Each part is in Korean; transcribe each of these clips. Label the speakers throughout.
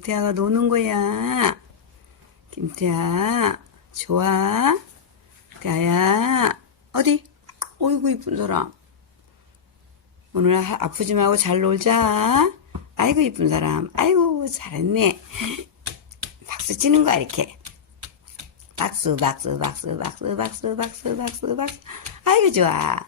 Speaker 1: 김태아가 노는 거야. 김태아, 좋아. 태아야, 어디? 어이구, 이쁜 사람. 오늘 하- 아프지 말고 잘 놀자. 아이고, 이쁜 사람. 아이고, 잘했네. 박수 치는 거야, 이렇게. 박수, 박수, 박수, 박수, 박수, 박수, 박수, 박수. 아이고, 좋아.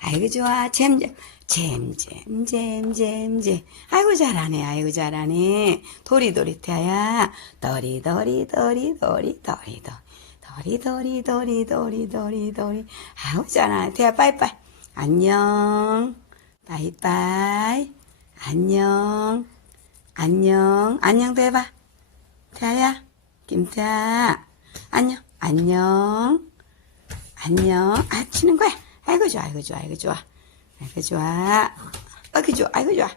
Speaker 1: 아이고, 좋아. 잼잼, 잼잼, 잼잼, 잼. 아이고, 잘하네. 아이고, 잘하네. 도리도리 태야. 도리도리, 도리, 도리, 도리, 도. 도리, 도리, 도리, 도리, 도리, 도리. 아이고, 잘하네. 태야, 빠이빠이. 안녕. 빠이빠이. 안녕. 안녕. 안녕도 해봐. 태아야, 김태아, 안녕, 안녕, 안녕. 아, 치는 거야. 아이고, 좋아, 아이고, 좋아, 아이고, 좋아. 아이고, 좋아. 아이고, 좋아, 아이고, 좋아.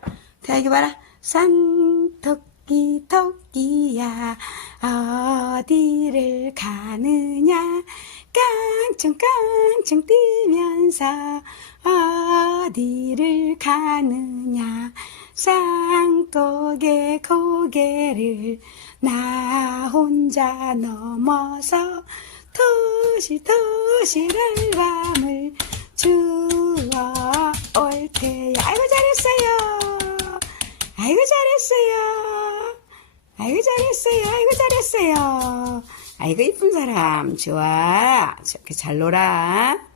Speaker 1: 이거 봐라. 산토끼, 토끼야, 어디를 가느냐. 깡충깡충 뛰면서 어디를 가느냐. 쌍독의 고개를 나 혼자 넘어서 토실토실할 밤을 주워 올 테야. 아이고 잘했어요. 아이고 잘했어요. 아이고 잘했어요. 아이고 잘했어요. 아이고 이쁜 사람 좋아. 저렇게 잘 놀아.